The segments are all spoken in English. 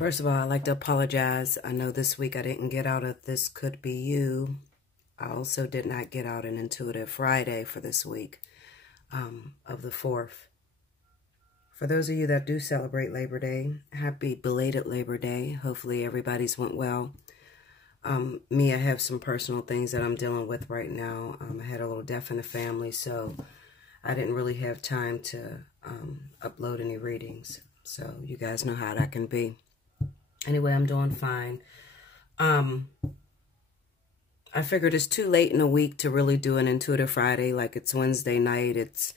First of all, I'd like to apologize. I know this week I didn't get out of This Could Be You. I also did not get out an Intuitive Friday for this week of the 4th. For those of you that do celebrate Labor Day, happy belated Labor Day. Hopefully everybody's went well. Me, I have some personal things that I'm dealing with right now. I had a little death in the family, so I didn't really have time to upload any readings. So you guys know how that can be. Anyway, I'm doing fine. I figured it's too late in the week to really do an Intuitive Friday. Like, it's Wednesday night. It's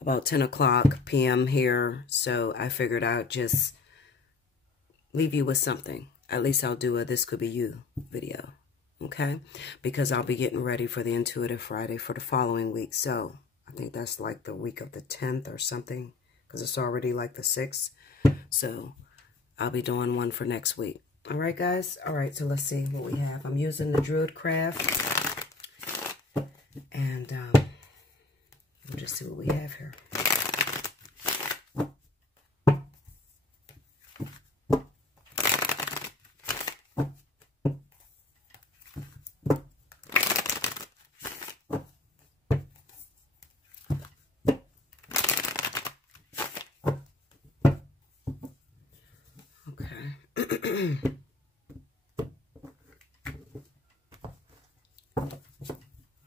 about 10 o'clock p.m. here. So I figured I'd just leave you with something. At least I'll do a This Could Be You video. Okay? Because I'll be getting ready for the Intuitive Friday for the following week. So I think that's like the week of the 10th or something. Because it's already like the 6th. So I'll be doing one for next week. All right, guys? All right, so let's see what we have. I'm using the Druid Craft. And we'll just see what we have here.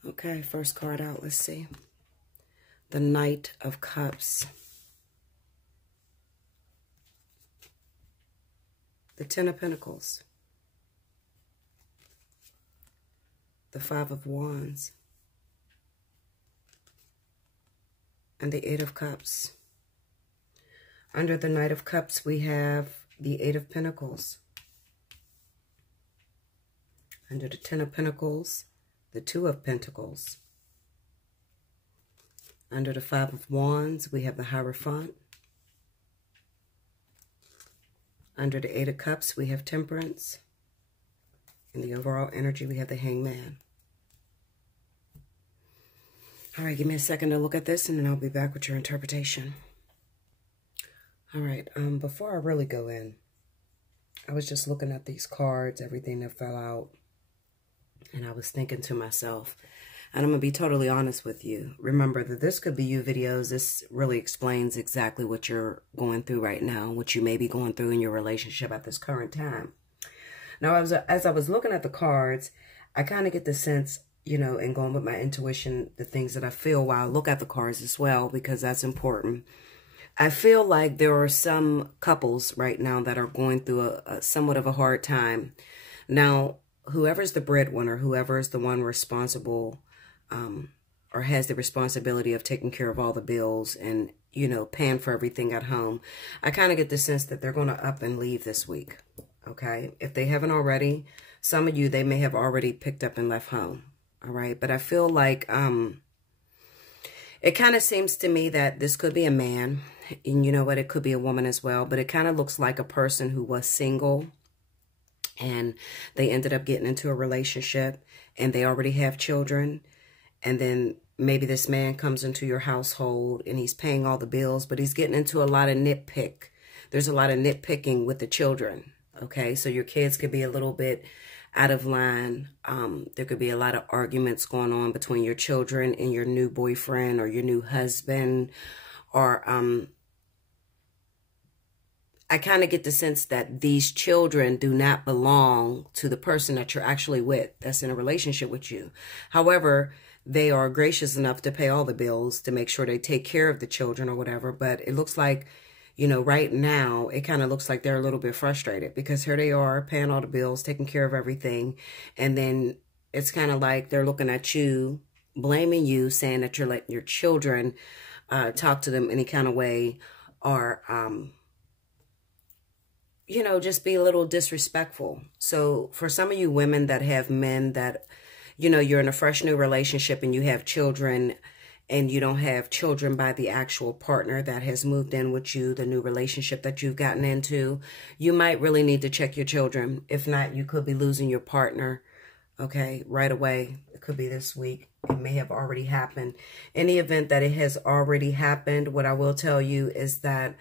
Okay, first card out, let's see. The Knight of Cups. The 10 of Pentacles. The 5 of Wands. And the 8 of Cups. Under the Knight of Cups, we have the 8 of Pentacles. Under the 10 of Pentacles, the 2 of Pentacles. Under the 5 of Wands, we have the Hierophant. Under the 8 of Cups, we have Temperance. In the overall energy, we have the Hangman. All right, give me a second to look at this, and then I'll be back with your interpretation. All right, before I really go in, I was just looking at these cards, everything that fell out, and I was thinking to myself, and I'm going to be totally honest with you. Remember that This Could Be You videos, this really explains exactly what you're going through right now, what you may be going through in your relationship at this current time. Now, as I was looking at the cards, I kind of get the sense, you know, and going with my intuition, the things that I feel while I look at the cards as well, because that's important. I feel like there are some couples right now that are going through a somewhat of a hard time. Now, whoever's the breadwinner, whoever is the one responsible or has the responsibility of taking care of all the bills and, you know, paying for everything at home, I kind of get the sense that they're going to up and leave this week, okay? If they haven't already, some of you, they may have already picked up and left home, all right? But I feel like it kind of seems to me that this could be a man, and you know what, it could be a woman as well, but it kind of looks like a person who was single and they ended up getting into a relationship and they already have children. And then maybe this man comes into your household and he's paying all the bills, but he's getting into a lot of nitpick. There's a lot of nitpicking with the children. Okay. So your kids could be a little bit out of line. There could be a lot of arguments going on between your children and your new boyfriend or your new husband, or, I kind of get the sense that these children do not belong to the person that you're actually with, that's in a relationship with you. However, they are gracious enough to pay all the bills to make sure they take care of the children or whatever. But it looks like, you know, right now, it kind of looks like they're a little bit frustrated because here they are paying all the bills, taking care of everything. And then it's kind of like they're looking at you, blaming you, saying that you're letting your children talk to them any kind of way, or, you know, just be a little disrespectful. So for some of you women that have men that, you know, you're in a fresh new relationship and you have children and you don't have children by the actual partner that has moved in with you, the new relationship that you've gotten into, you might really need to check your children. If not, you could be losing your partner, okay, right away. It could be this week. It may have already happened. In the event that it has already happened, what I will tell you is that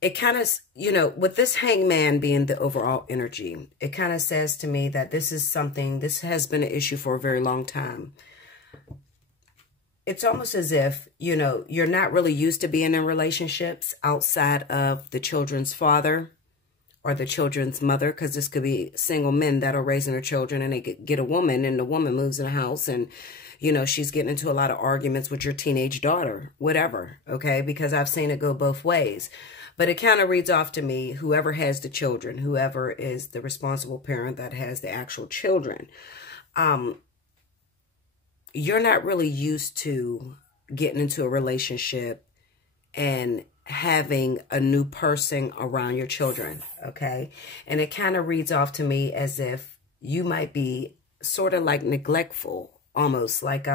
it kind of, you know, with this hangman being the overall energy, it kind of says to me that this is something, this has been an issue for a very long time. It's almost as if, you know, you're not really used to being in relationships outside of the children's father or the children's mother, because this could be single men that are raising their children, and they get a woman, and the woman moves in the house, and, you know, she's getting into a lot of arguments with your teenage daughter, whatever, okay? Because I've seen it go both ways. But it kind of reads off to me, whoever has the children, whoever is the responsible parent that has the actual children, you're not really used to getting into a relationship and having a new person around your children, okay? And it kind of reads off to me as if you might be sort of like neglectful, almost like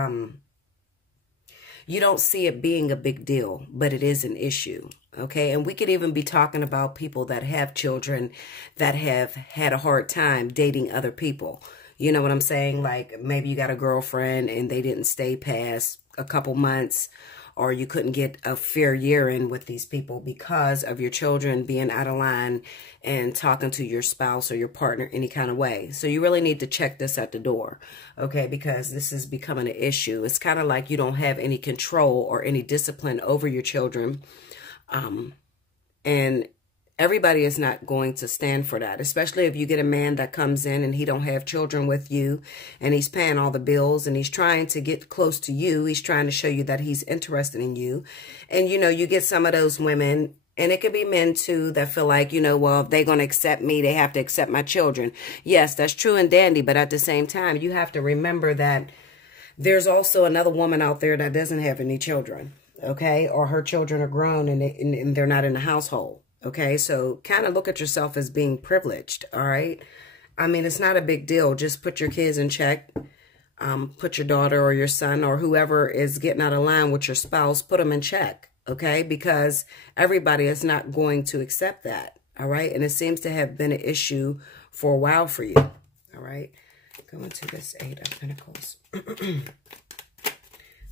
you don't see it being a big deal, but it is an issue, okay? And we could even be talking about people that have children that have had a hard time dating other people. You know what I'm saying? Like maybe you got a girlfriend and they didn't stay past a couple months, or you couldn't get a fair year in with these people because of your children being out of line and talking to your spouse or your partner any kind of way. So you really need to check this at the door, okay? Because this is becoming an issue. It's kind of like you don't have any control or any discipline over your children. And everybody is not going to stand for that, especially if you get a man that comes in and he don't have children with you and he's paying all the bills and he's trying to get close to you. He's trying to show you that he's interested in you. And, you know, you get some of those women, and it could be men too, that feel like, you know, well, if they're going to accept me, they have to accept my children. Yes, that's true and dandy. But at the same time, you have to remember that there's also another woman out there that doesn't have any children, okay? Or her children are grown and they're not in the household. Okay, so kind of look at yourself as being privileged, all right? I mean, it's not a big deal. Just put your kids in check. Put your daughter or your son or whoever is getting out of line with your spouse, put them in check, okay? Because everybody is not going to accept that, all right? And it seems to have been an issue for a while for you, all right? Going to this Eight of Pentacles.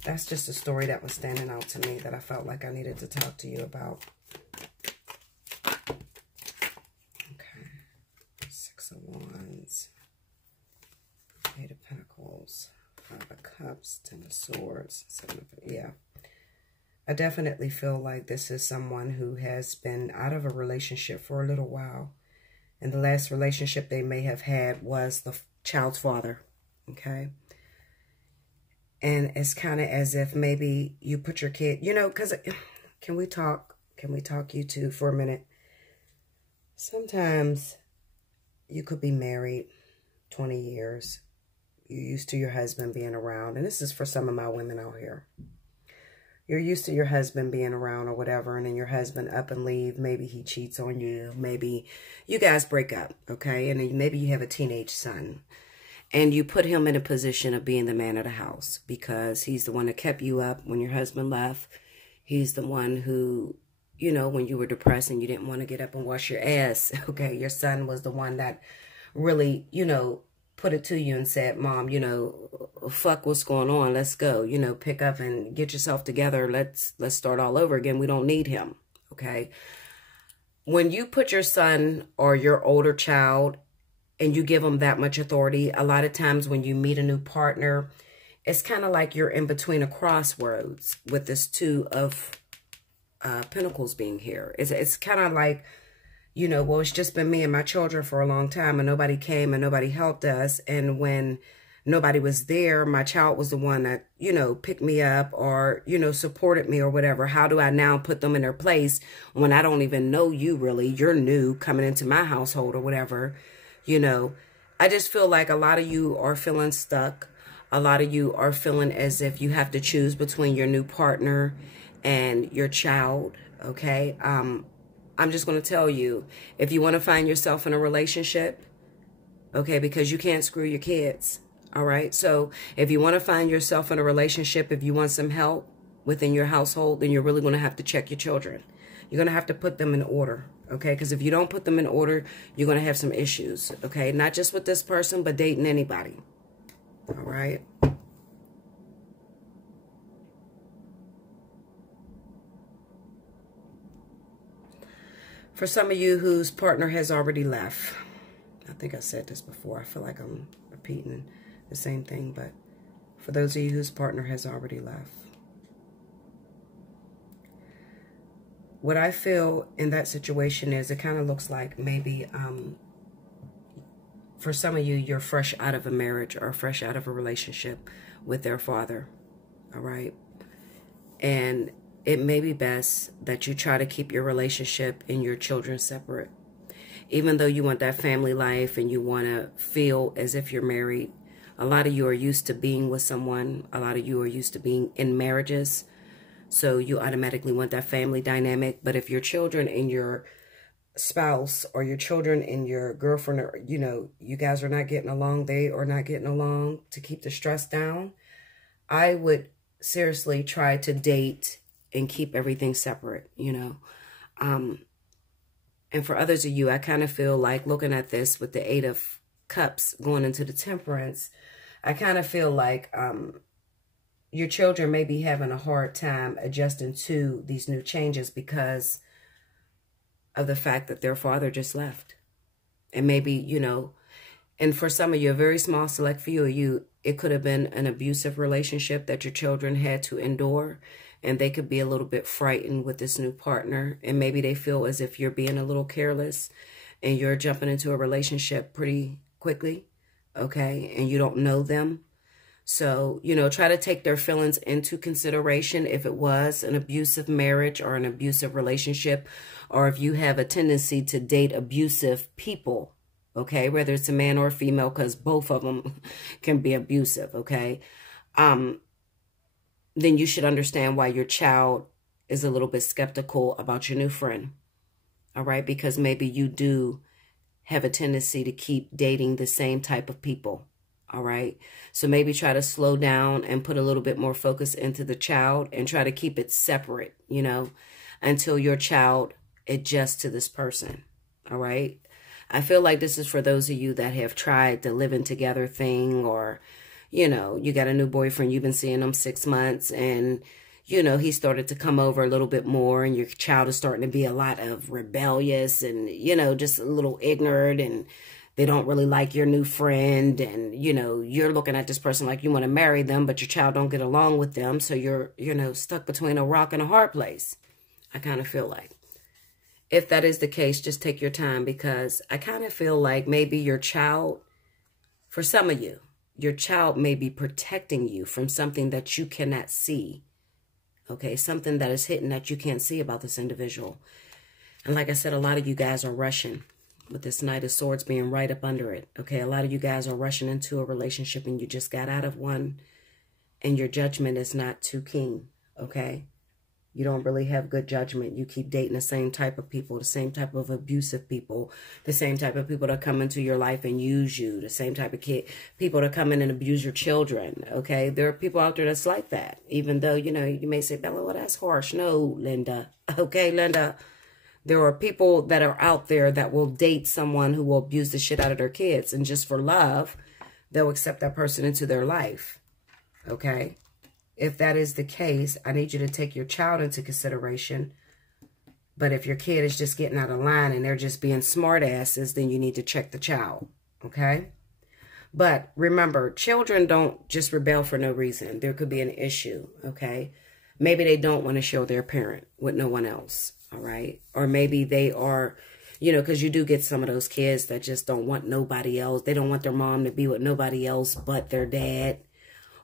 That's just a story that was standing out to me that I felt like I needed to talk to you about. Wands, Eight of Pentacles, Five of Cups, Ten of Swords, Seven of, yeah. I definitely feel like this is someone who has been out of a relationship for a little while. And the last relationship they may have had was the child's father, okay? And it's kind of as if maybe you put your kid, you know, because can we talk, you two, for a minute? Sometimes you could be married 20 years. You're used to your husband being around. And this is for some of my women out here. You're used to your husband being around or whatever. And then your husband up and leave. Maybe he cheats on you. Maybe you guys break up. Okay. And then maybe you have a teenage son. And you put him in a position of being the man of the house. Because he's the one that kept you up when your husband left. He's the one who, you know, when you were depressed and you didn't want to get up and wash your ass, okay, your son was the one that really, you know, put it to you and said, Mom, you know, fuck what's going on. Let's go, you know, pick up and get yourself together. Let's start all over again. We don't need him, okay? When you put your son or your older child and you give them that much authority, a lot of times when you meet a new partner, it's kind of like you're in between a crossroads with this Two of Pentacles being here. It's kind of like, you know, well, it's just been me and my children for a long time and nobody came and nobody helped us. And when nobody was there, my child was the one that, you know, picked me up or, you know, supported me or whatever. How do I now put them in their place when I don't even know you really? You're new coming into my household or whatever, you know. I just feel like a lot of you are feeling stuck. A lot of you are feeling as if you have to choose between your new partner and your child, okay? I'm just going to tell you, if you want to find yourself in a relationship, okay, because you can't screw your kids, all right? So if you want to find yourself in a relationship, if you want some help within your household, then you're really going to have to check your children. You're going to have to put them in order, okay? Because if you don't put them in order, you're going to have some issues, okay? Not just with this person, but dating anybody, all right? For some of you whose partner has already left, I think I said this before. I feel like I'm repeating the same thing, but for those of you whose partner has already left, what I feel in that situation is it kind of looks like maybe for some of you, you're fresh out of a marriage or fresh out of a relationship with their father, all right? And it may be best that you try to keep your relationship and your children separate. Even though you want that family life and you want to feel as if you're married, a lot of you are used to being with someone. A lot of you are used to being in marriages. So you automatically want that family dynamic. But if your children and your spouse or your children and your girlfriend, or, you know, you guys are not getting along, they are not getting along, to keep the stress down, I would seriously try to date and keep everything separate, you know. And for others of you, I kind of feel like looking at this with the 8 of Cups going into the Temperance, I kind of feel like your children may be having a hard time adjusting to these new changes because of the fact that their father just left. And maybe, you know, and for some of you, a very small select few of you, it could have been an abusive relationship that your children had to endure. And they could be a little bit frightened with this new partner. And maybe they feel as if you're being a little careless and you're jumping into a relationship pretty quickly, okay? And you don't know them. So, you know, try to take their feelings into consideration if it was an abusive marriage or an abusive relationship, or if you have a tendency to date abusive people, okay? Whether it's a man or a female, because both of them can be abusive, okay? Then you should understand why your child is a little bit skeptical about your new friend, all right? Because maybe you do have a tendency to keep dating the same type of people, all right? So maybe try to slow down and put a little bit more focus into the child and try to keep it separate, you know, until your child adjusts to this person, all right? I feel like this is for those of you that have tried the living together thing, or, you know, you got a new boyfriend, you've been seeing him 6 months, and, you know, he started to come over a little bit more, and your child is starting to be a lot of rebellious and, you know, just a little ignorant, and they don't really like your new friend, and, you know, you're looking at this person like you want to marry them, but your child don't get along with them, so you're, you know, stuck between a rock and a hard place, I kind of feel like. If that is the case, just take your time, because I kind of feel like maybe your child, for some of you, your child may be protecting you from something that you cannot see, okay? Something that is hidden that you can't see about this individual. And like I said, a lot of you guys are rushing with this Knight of Swords being right up under it, okay? A lot of you guys are rushing into a relationship and you just got out of one and your judgment is not too keen, okay? You don't really have good judgment. You keep dating the same type of people, the same type of abusive people, the same type of people that come into your life and use you, the same type of people that come in and abuse your children, okay? There are people out there that's like that, even though, you know, you may say, Bella, well, that's harsh. No, Linda. Okay, Linda, there are people that are out there that will date someone who will abuse the shit out of their kids, and just for love, they'll accept that person into their life, okay? If that is the case, I need you to take your child into consideration. But if your kid is just getting out of line and they're just being smart asses, then you need to check the child, okay? But remember, children don't just rebel for no reason. There could be an issue, okay? Maybe they don't want to show their parent with no one else, all right? Or maybe they are, you know, because you do get some of those kids that just don't want nobody else. They don't want their mom to be with nobody else but their dad.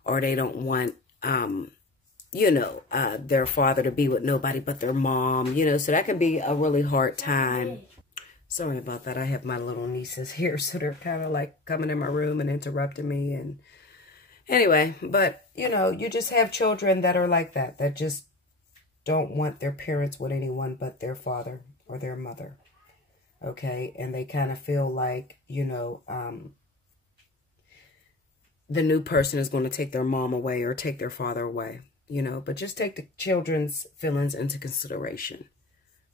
Or they don't want you know, their father to be with nobody but their mom, you know, so that can be a really hard time. Sorry about that. I have my little nieces here, so they're kind of like coming in my room and interrupting me. And anyway, but, you know, you just have children that are like that, that just don't want their parents with anyone but their father or their mother, okay? And they kind of feel like, you know, the new person is going to take their mom away or take their father away, you know, but just take the children's feelings into consideration.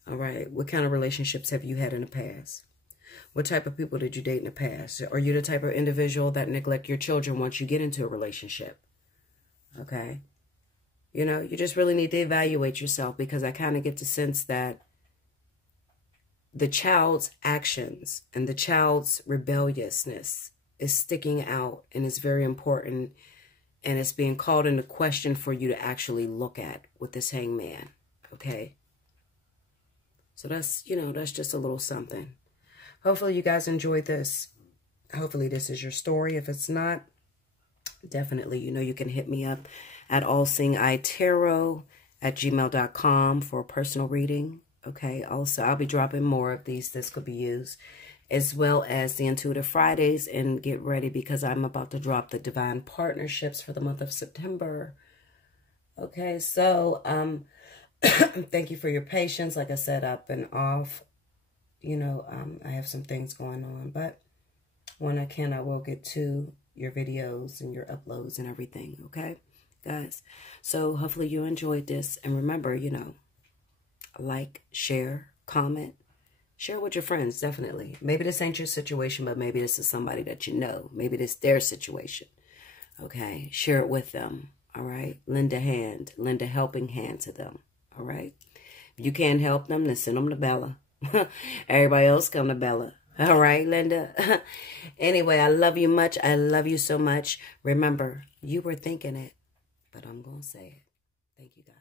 All right. What kind of relationships have you had in the past? What type of people did you date in the past? Are you the type of individual that neglect your children once you get into a relationship? Okay. You know, you just really need to evaluate yourself, because I kind of get the sense that the child's actions and the child's rebelliousness is sticking out, and it's very important, and it's being called into question for you to actually look at with this hangman, okay? So that's, you know, that's just a little something. Hopefully you guys enjoyed this. Hopefully this is your story. If it's not, definitely, you know, you can hit me up at allseeingeyetarot@gmail.com for a personal reading. Okay. Also, I'll be dropping more of these. This could be used, as well as the Intuitive Fridays. And get ready, because I'm about to drop the Divine Partnerships for the month of September. Okay. So, thank you for your patience. Like I said, I've been off. You know, I have some things going on, but when I can, I will get to your videos and your uploads and everything. Okay, guys. So hopefully you enjoyed this. And remember, you know, like, share, comment, share with your friends. Definitely. Maybe this ain't your situation, but maybe this is somebody that you know. Maybe this is their situation. Okay. Share it with them. All right. Lend a hand. Lend a helping hand to them. All right. If you can't help them, then send them to Bella. Everybody else come to Bella. All right, Linda. Anyway, I love you much. I love you so much. Remember, you were thinking it, but I'm going to say it. Thank you, guys.